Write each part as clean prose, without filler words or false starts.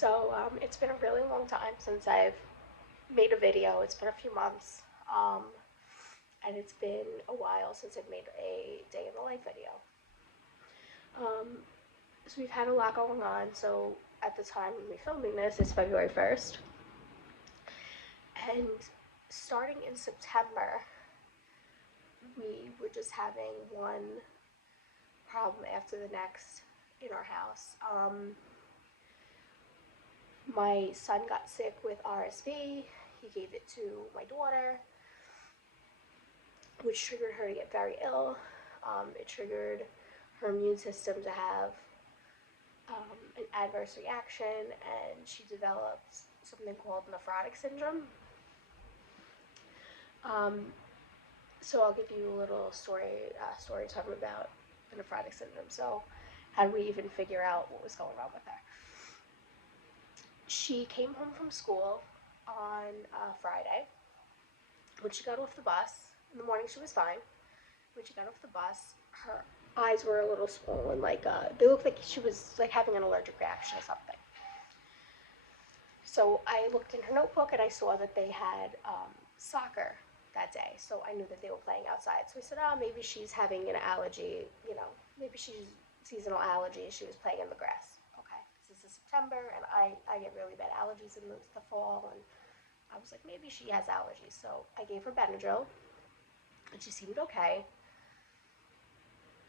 It's been a really long time since I've made a video. It's been a few months, and it's been a while since I've made a day in the life video. Um, so we've had a lot going on. So at the time when we're filming this, it's February 1st, and starting in September, we were just having one problem after the next in our house. My son got sick with RSV. He gave it to my daughter, which triggered her to get very ill. It triggered her immune system to have an adverse reaction, and she developed something called nephrotic syndrome. Um, so I'll give you a little story time about the nephrotic syndrome. So, how did we even figure out what was going on with her? She came home from school on Friday. When she got off the bus, in the morning she was fine. When she got off the bus, her eyes were a little swollen, like they looked like she was like having an allergic reaction or something. So I looked in her notebook and I saw that they had soccer that day. So I knew that they were playing outside. So I said, oh, maybe she's having an allergy, maybe she's seasonal allergy. She was playing in the grass. Okay, this is September and I get really bad allergies in the fall, and I was like, maybe she has allergies. So I gave her Benadryl and she seemed okay.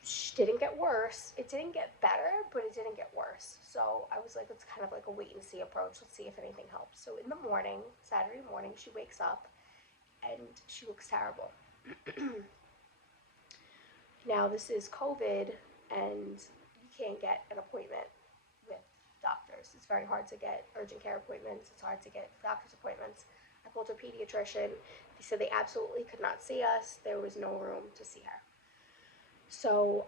She didn't get worse. It didn't get better, but it didn't get worse. So I was like, it's kind of like a wait and see approach. Let's see if anything helps. So in the morning, Saturday morning, she wakes up and she looks terrible. Now, this is COVID, and you can't get an appointment with doctors. It's very hard to get urgent care appointments. It's hard to get doctor's appointments. I called her pediatrician. They said they absolutely could not see us. There was no room to see her. So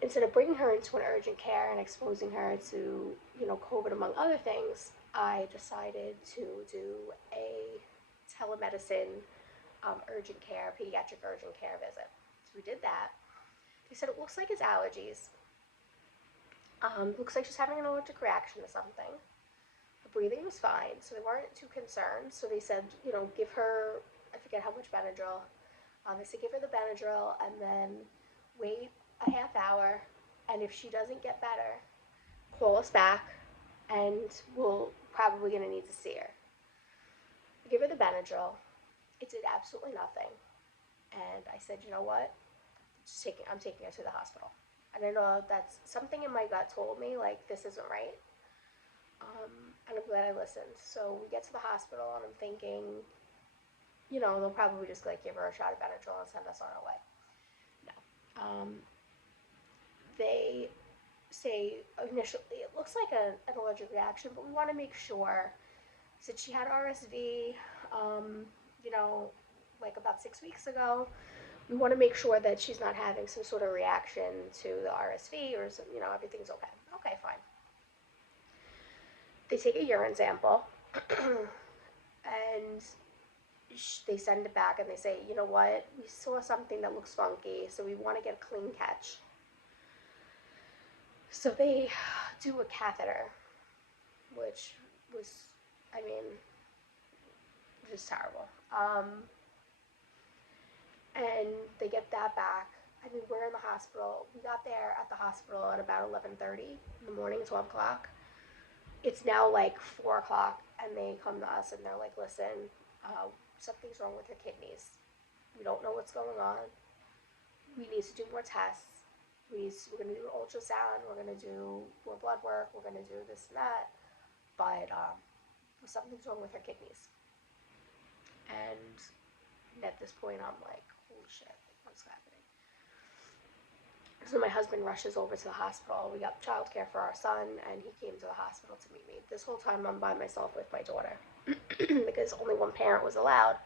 instead of bringing her into an urgent care and exposing her to, COVID among other things, I decided to do a telemedicine pediatric urgent care visit. So we did that. They said it looks like it's allergies. Looks like she's having an allergic reaction to something. The breathing was fine, so they weren't too concerned. So they said, give her, I forget how much Benadryl. They said give her the Benadryl and then wait a half hour, and if she doesn't get better, call us back, and we're probably going to need to see her. I give her the Benadryl. It did absolutely nothing, and I said, you know what? I'm taking her to the hospital. And I know that's something in my gut told me, like, this isn't right. And I'm glad I listened. So we get to the hospital, and I'm thinking, they'll probably just like give her a shot of Benadryl and send us on our way. They say initially it looks like an allergic reaction, but we want to make sure. Since she had RSV, like about 6 weeks ago, we want to make sure that she's not having some sort of reaction to the RSV or everything's okay. Okay, fine. They take a urine sample and they send it back and they say, you know what, we saw something that looks funky, so we want to get a clean catch. So they do a catheter, which was, just terrible. And they get that back. We're in the hospital. We got there at the hospital at about 11:30 in the morning, 12 o'clock. It's now like 4 o'clock, and they come to us and they're like, listen, something's wrong with your kidneys. We don't know what's going on. We need to do more tests. We're going to do an ultrasound. We're going to do more blood work. We're going to do this and that. But something's wrong with her kidneys. And at this point, I'm like, holy shit, what's happening? So my husband rushes over to the hospital. We got childcare for our son, and he came to the hospital to meet me. This whole time, I'm by myself with my daughter because only one parent was allowed.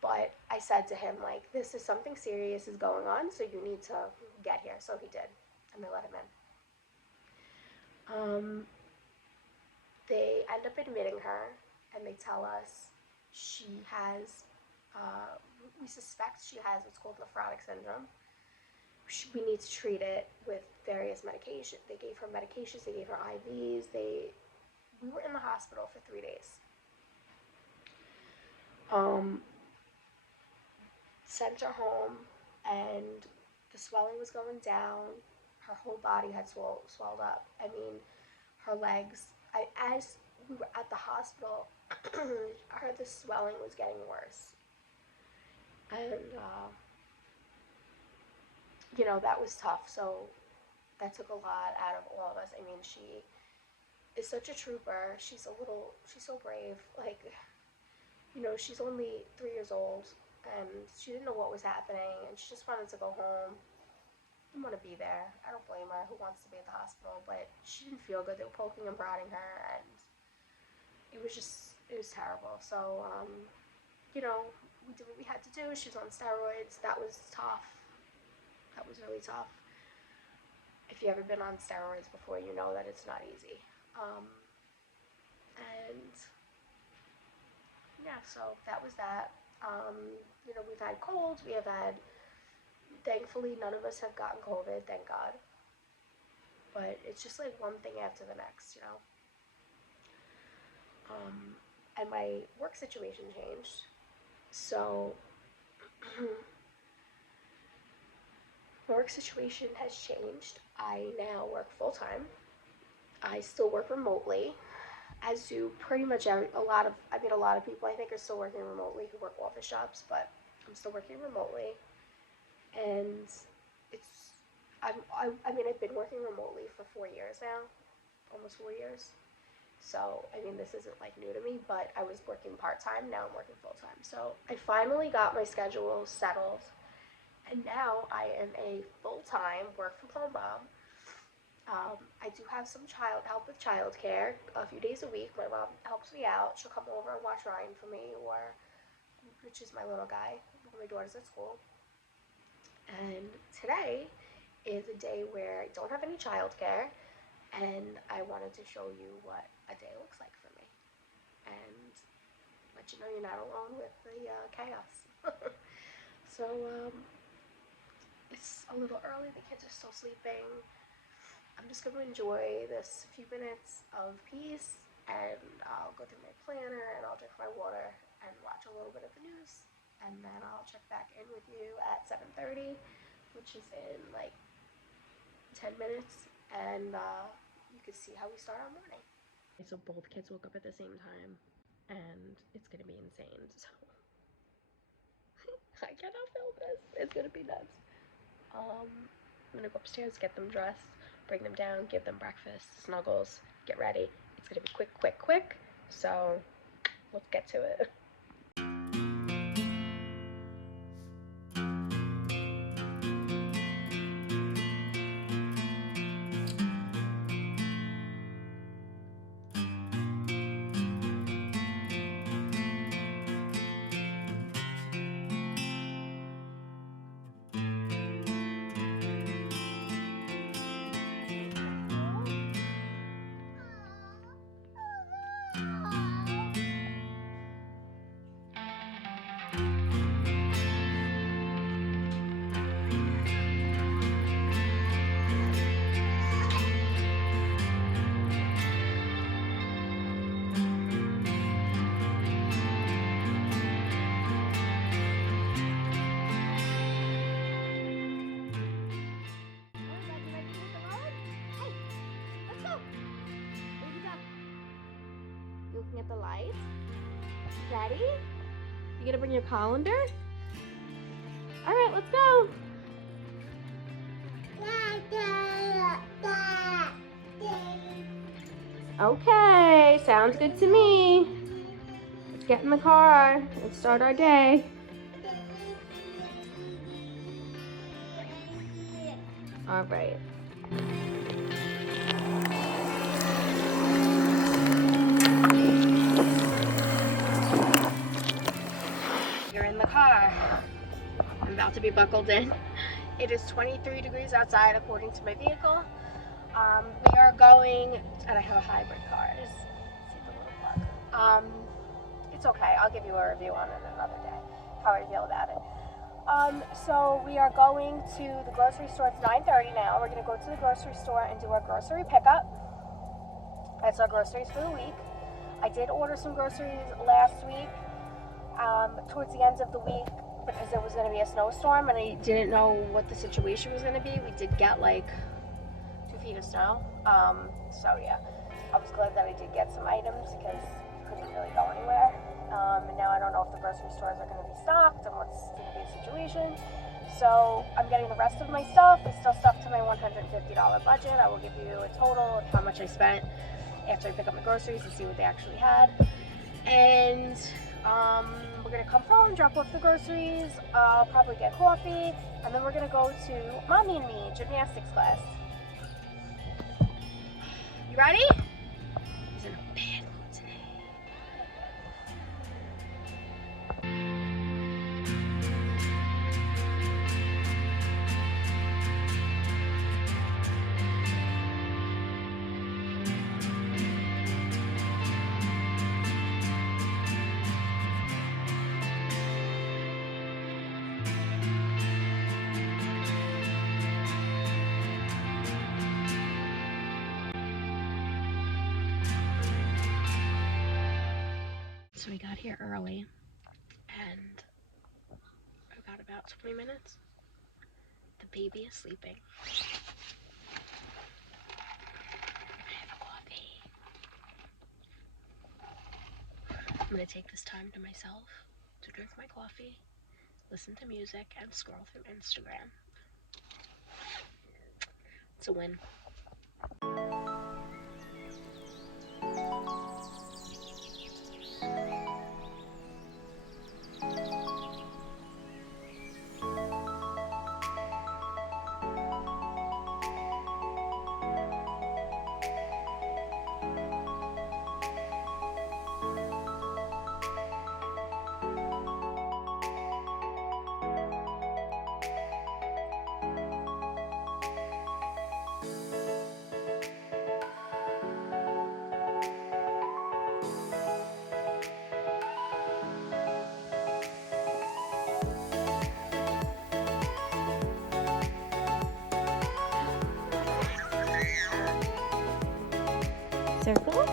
But I said to him, like, this is something serious is going on, so you need to get here. So he did, and they let him in. They end up admitting her, and they tell us she has, we suspect she has what's called nephrotic syndrome. We need to treat it with various medications. They gave her medications, they gave her IVs, they We were in the hospital for 3 days. Um, Sent her home, and the swelling was going down. Her whole body had swelled up. I mean, her legs. As we were at the hospital, the swelling was getting worse, and that was tough. So that took a lot out of all of us. I mean, she is such a trooper. She's so brave. Like, she's only 3 years old, and she didn't know what was happening, and she just wanted to go home. Didn't want to be there. I don't blame her. Who wants to be at the hospital? But she didn't feel good. They were poking and prodding her, and it was terrible. So, we did what we had to do. She was on steroids. That was tough. That was really tough. If you've ever been on steroids before, you know that it's not easy. And yeah, so that was that. We've had colds. We have had, thankfully, none of us have gotten COVID, thank God. But it's just like one thing after the next, And my work situation changed. So, my work situation has changed. I now work full time. I still work remotely, as do pretty much a lot of people I think are still working remotely who work office jobs, but I'm still working remotely, and I've been working remotely for 4 years now, almost 4 years. So, this isn't like new to me, but I was working part-time, now I'm working full-time. So I finally got my schedule settled, and now I am a full-time work-from-home mom. I do have some help with childcare a few days a week. My mom helps me out. She'll come over and watch Ryan for me, which is my little guy when my daughter's at school. And today is a day where I don't have any childcare, and I wanted to show you what a day looks like for me, and let you know you're not alone with the chaos. So it's a little early. The kids are still sleeping. I'm just going to enjoy this few minutes of peace, and I'll go through my planner, and I'll drink my water and watch a little bit of the news, and then I'll check back in with you at 7:30, which is in like 10 minutes, and you can see how we start our morning. So both kids woke up at the same time, and it's going to be insane, so I cannot film this. It's going to be nuts. I'm going to go upstairs, get them dressed, bring them down, give them breakfast, snuggles, get ready. It's going to be quick. So let's get to it. Looking at the lights. Ready? You gonna bring your colander? All right, let's go. Okay, sounds good to me. Let's get in the car and start our day. All right. You're in the car. I'm about to be buckled in. It is 23 degrees outside according to my vehicle. We are going, and I have a hybrid car. See the little plug. It's okay. I'll give you a review on it another day, how I feel about it. So we are going to the grocery store. It's 9:30 now. We're going to go to the grocery store and do our grocery pickup. That's our groceries for the week. I did order some groceries last week, towards the end of the week, because there was going to be a snowstorm and I didn't know what the situation was going to be. We did get like 2 feet of snow. So yeah, I was glad that I did get some items because I couldn't really go anywhere. And now I don't know if the grocery stores are going to be stocked and what's going to be the situation. So I'm getting the rest of my stuff. It's still stuck to my $150 budget. I will give you a total of how much I spent after I pick up my groceries and see what they actually had. And we're gonna come home, drop off the groceries, I'll probably get coffee, and then we're gonna go to Mommy and Me gymnastics class. You ready? He's in a bad mood today. So we got here early, and I've got about 20 minutes. The baby is sleeping. I have a coffee. I'm gonna take this time to myself to drink my coffee, listen to music, and scroll through Instagram. It's a win. Circle.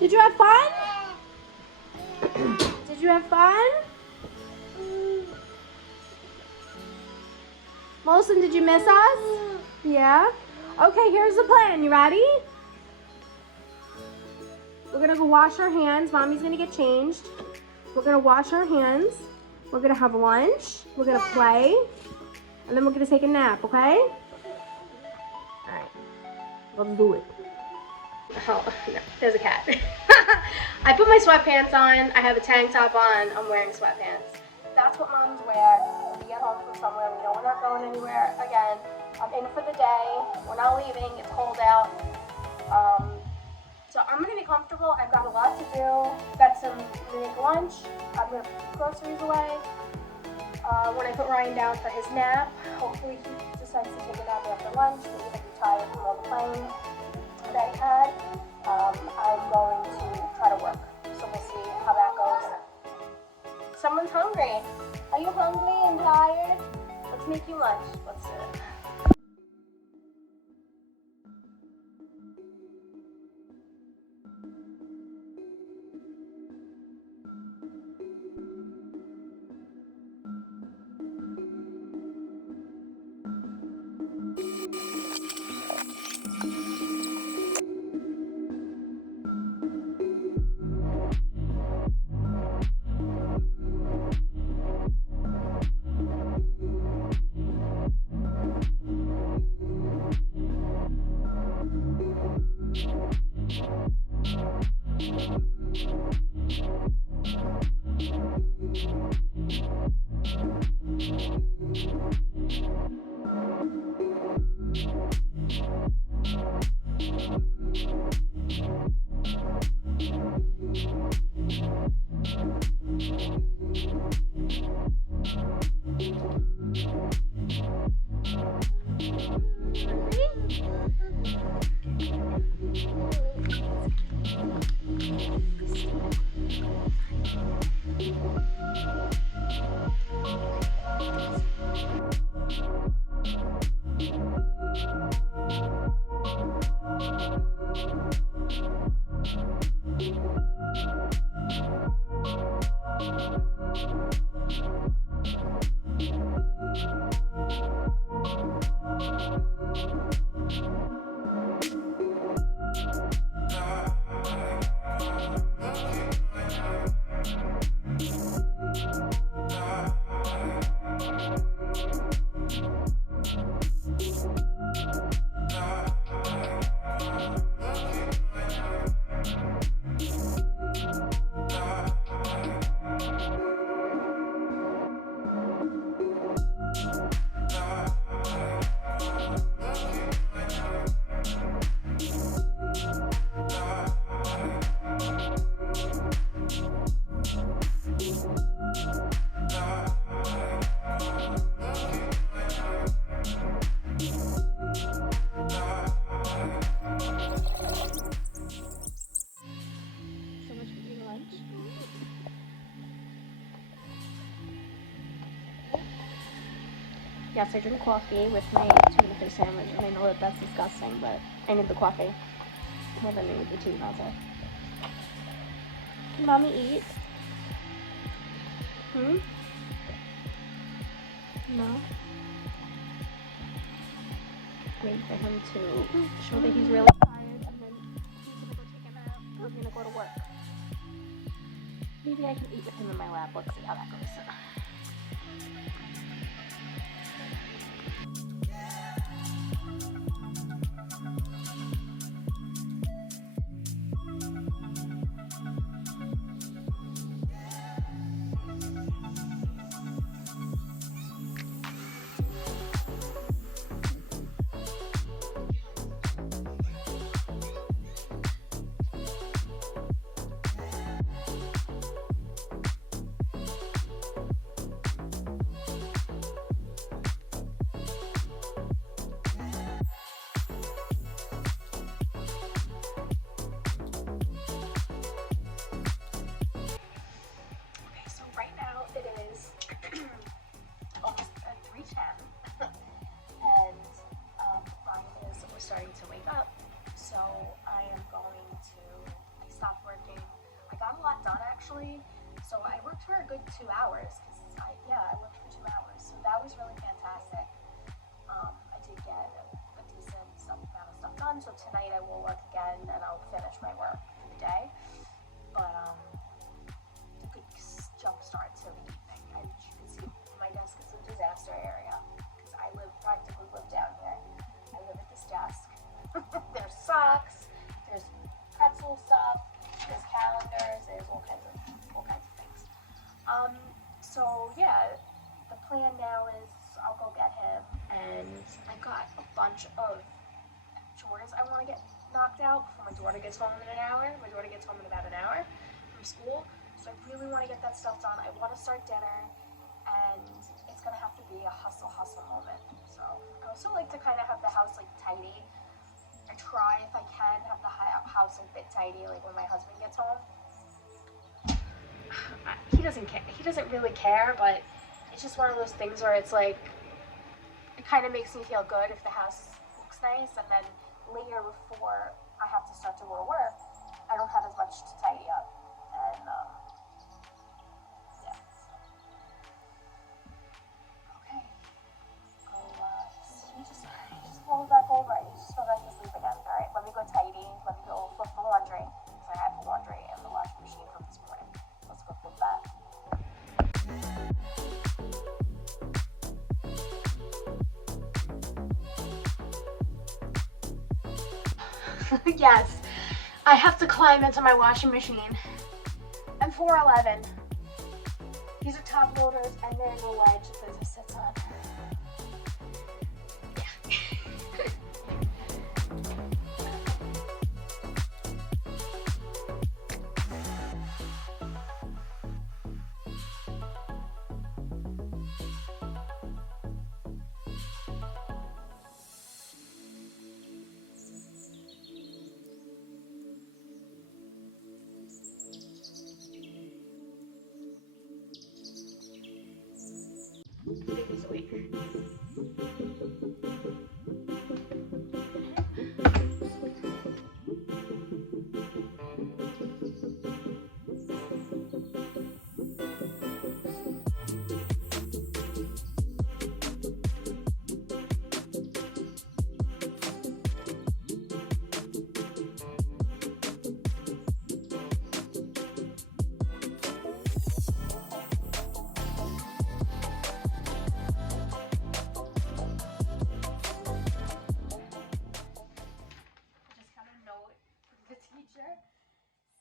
Did you have fun? Did you have fun? Molson, did you miss us? Yeah? Okay, here's the plan. You ready? We're gonna go wash our hands. Mommy's gonna get changed. We're gonna wash our hands. We're gonna have lunch. We're gonna play. And then we're gonna take a nap, okay? Alright. Let's do it. Oh, no, there's a cat. I put my sweatpants on. I have a tank top on. I'm wearing sweatpants. That's what moms wear when we get home from somewhere. We know we're not going anywhere. Again, I'm in for the day. We're not leaving. It's cold out. So I'm going to be comfortable. I've got a lot to do. Got some to make lunch. I'm going to put groceries away. When I put Ryan down for his nap, hopefully he decides to take a nap after lunch. He's going to be tired from all the playing that he had. I'm going to try to work. So we'll see how that goes. Someone's hungry. Are you hungry and tired? Let's make you lunch. Let's do it. guess I drink coffee with my tuna fish sandwich, and I know that that's disgusting, but I need the coffee more than I need the tuna. That's it. Can mommy eat? No? Wait for him to show that he's really tired, and then he's gonna go take a nap. We're gonna go to work. Maybe I can eat with him in my lap. Let's see how that goes. Starting to wake up, so I am going to, I stopped working. I got a lot done actually, so I worked for a good 2 hours, because I worked for 2 hours, so that was really fantastic. I did get a decent amount of stuff done, so tonight I will work again and I'll finish my work for the day, but a good jump start to the evening. As you can see, my desk is a disaster area, because I practically live down here. I live at this desk. There's socks, there's pretzel stuff, there's calendars, there's all kinds of things. So yeah, the plan now is I'll go get him, and I got a bunch of chores I want to get knocked out before my daughter gets home in an hour. My daughter gets home in about an hour from school, so I really want to get that stuff done. I want to start dinner, and it's gonna have to be a hustle moment. So I also like to kind of have the house like tidy. I try, if I can, have the house a bit tidy, like when my husband gets home. He doesn't care. He doesn't really care, but it's just one of those things where it's like, it kind of makes me feel good if the house looks nice, and then later before I have to start to go to work, I don't have as much to tidy up. And yeah. Okay. He just rolled back over. He just fell back to sleep again. All right, let me go tidy. Let me go flip the laundry, because I have the laundry in the washing machine from this morning. Let's go flip that. Yes, I have to climb into my washing machine. I'm 4'11". These are top loaders, and they're the ledge that this sits on. Baby's awake.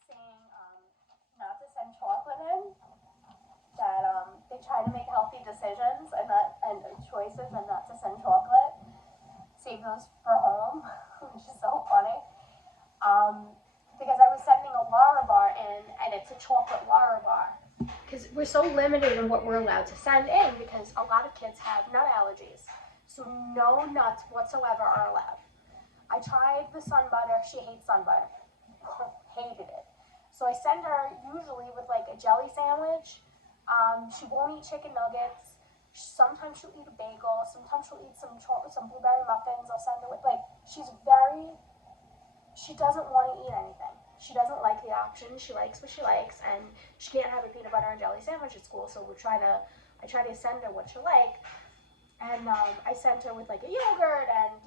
Saying not to send chocolate in, that they try to make healthy decisions and choices, and not to send chocolate. Save those for home, which is so funny. Because I was sending a Lara bar in, and it's a chocolate Lara bar. Because we're so limited in what we're allowed to send in, because a lot of kids have nut allergies. So no nuts whatsoever are allowed. I tried the sun butter. She hates sun butter. Hated it. So I send her usually with like a jelly sandwich. She won't eat chicken nuggets. Sometimes she'll eat a bagel. Sometimes she'll eat some blueberry muffins. I'll send her with, like, she doesn't want to eat anything. She doesn't like the option. She likes what she likes, and she can't have a peanut butter and jelly sandwich at school. So I try to send her what she like, and I sent her with like a yogurt, and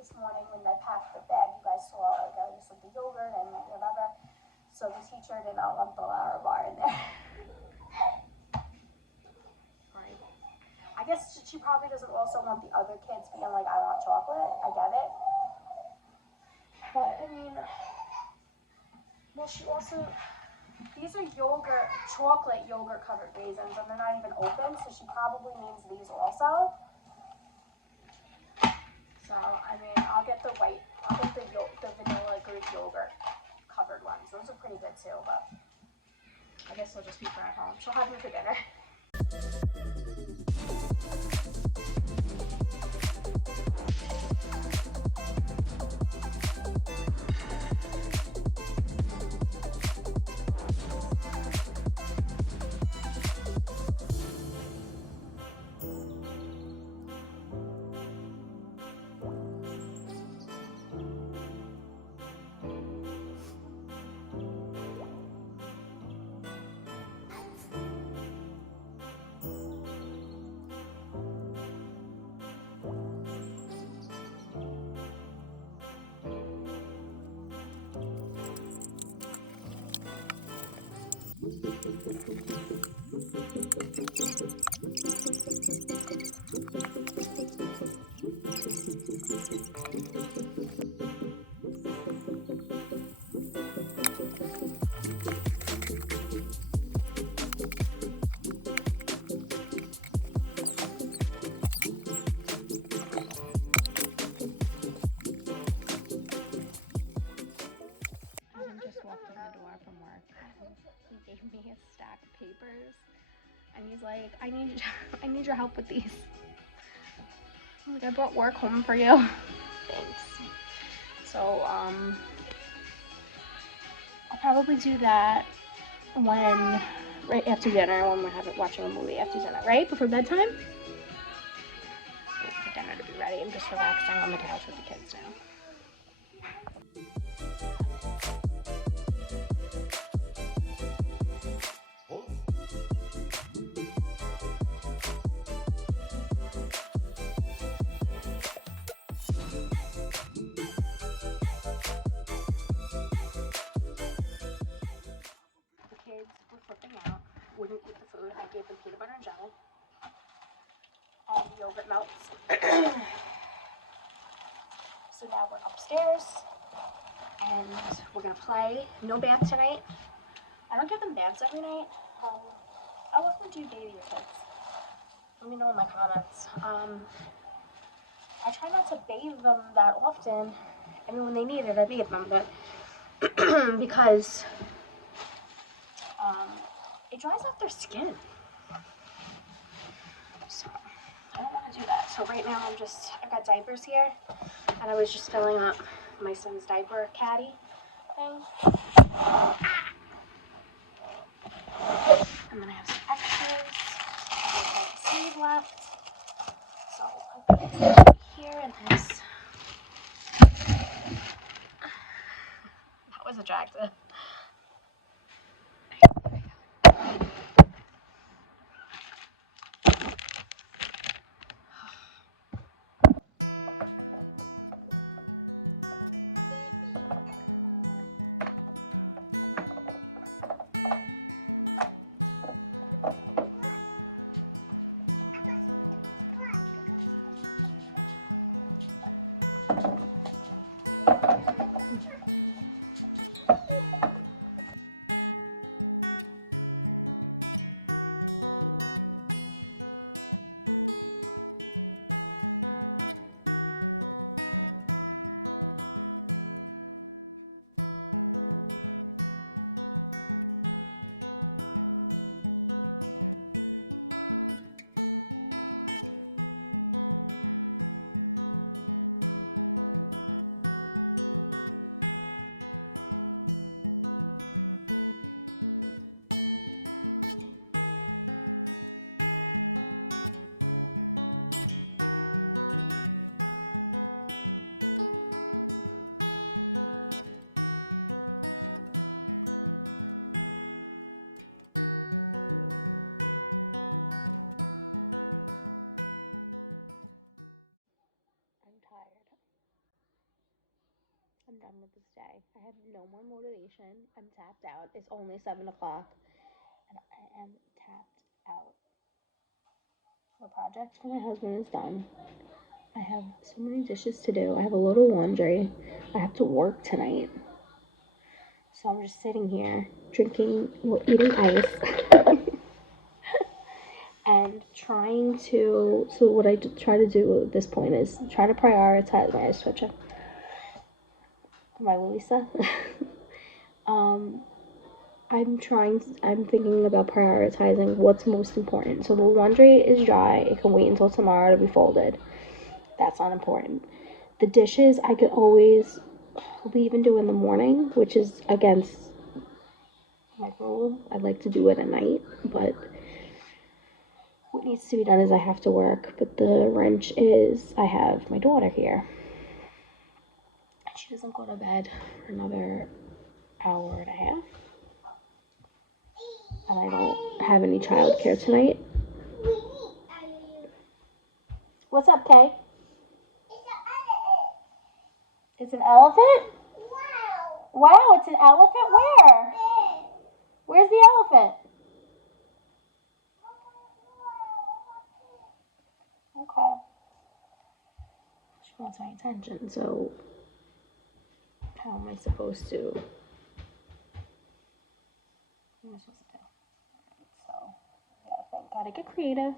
this morning when I packed the bag, you guys saw like I just like the yogurt and whatever. So the teacher did not want the Larabar in there. Right. I guess she probably doesn't also want the other kids being like, I want chocolate. I get it. But I mean, well, these are chocolate yogurt covered raisins, and they're not even open, so she probably needs these also. So, I mean, I'll get the vanilla Greek yogurt covered ones. Those are pretty good too, but I guess I'll just keep her at home. She'll have me for dinner. He gave me a stack of papers, and he's like, I need your help with these. I'm like, I brought work home for you. Thanks. So, I'll probably do that right after dinner, when we're watching a movie after dinner, right? Before bedtime? Wait for dinner to be ready. I'm just relaxing on the couch with the kids now. Wouldn't eat the food. I gave them peanut butter and jelly. All the yogurt melts. So now we're upstairs, and we're gonna play. No bath tonight. I don't give them baths every night. How often do you bathe your kids? Let me know in my comments. I try not to bathe them that often. I mean, when they need it, I bathe them, but because it dries out their skin. So I don't want to do that. So right now I've got diapers here, and I was just filling up my son's diaper caddy thing. And then I have some extras. I have a sleeve left. So I'll put it here in this. That was attractive. done with this day. I have no more motivation. I'm tapped out. It's only 7 o'clock, and I am tapped out. The project for my husband is done. I have so many dishes to do. I have a load of laundry. I have to work tonight. So I'm just sitting here drinking, well, eating ice. And trying to, so what I try to do at this point is try to prioritize my switch up my Louisa. I'm thinking about prioritizing what's most important. So the laundry is dry, it can wait until tomorrow to be folded. That's not important. The dishes I could always leave and do in the morning, which is against my rule. I'd like to do it at night, but what needs to be done is I have to work. But the wrench is I have my daughter here. She doesn't go to bed for another hour and a half. And I don't have any childcare tonight. What's up, Kay? It's an elephant? Wow, it's an elephant? Where? Where's the elephant? Okay. She wants my attention, so how am I supposed to? What am I supposed to do? So, gotta get creative.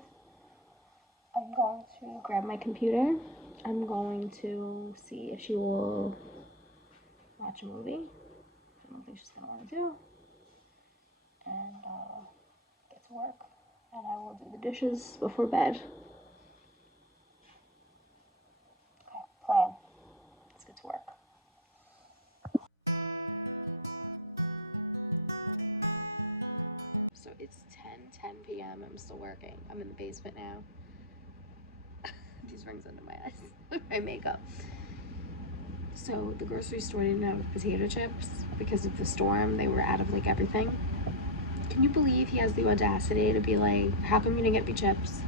I'm going to grab my computer. I'm going to see if she will watch a movie. I don't think she's gonna want to do. And get to work. And I will do the dishes before bed. Okay, plan. Let's get to work. So it's 10 p.m. I'm still working. I'm in the basement now. These rings under my eyes. My makeup. So the grocery store didn't have potato chips because of the storm. They were out of like everything. Can you believe he has the audacity to be like, how come you didn't get me chips?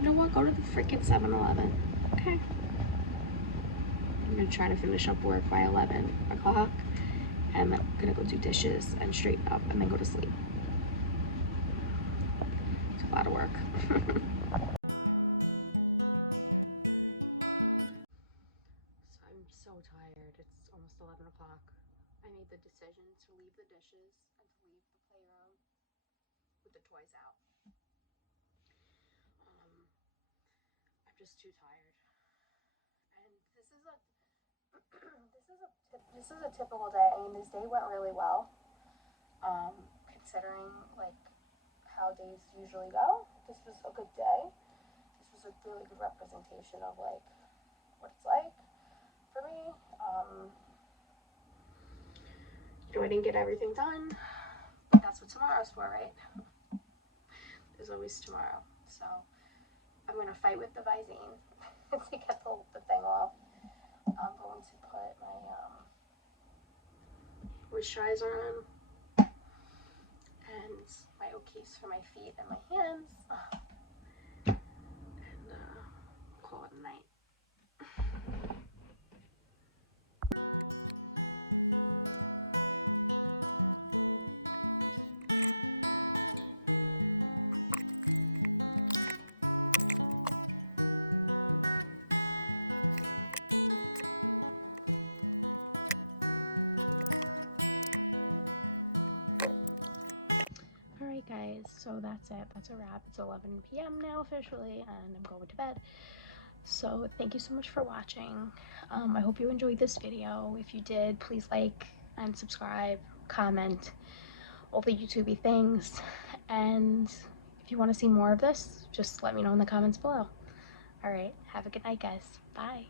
You know what? Go to the freaking 7-Eleven. Okay. I'm gonna try to finish up work by 11 o'clock. And I'm gonna go do dishes and straighten up and then go to sleep. It's a lot of work. I'm so tired. It's almost 11 o'clock. I made the decision to leave the dishes and to leave the playroom with the toys out. I'm just too tired. And this is a this is a typical day. I mean, this day went really well. Considering like how days usually go, this was a good day. This was a really good representation of like what it's like for me. I didn't get everything done, but that's what tomorrow's for, right? There's always tomorrow. So I'm gonna fight with the Visine to get the thing off. I'm going to put my moisturizer on and my Oakes for my feet and my hands, and call it a night. Alright guys, so that's it. That's a wrap. It's 11 p.m. now officially, and I'm going to bed. So thank you so much for watching. I hope you enjoyed this video. If you did, please like and subscribe, comment, all the YouTubey things. And if you want to see more of this, just let me know in the comments below. Alright, have a good night guys. Bye.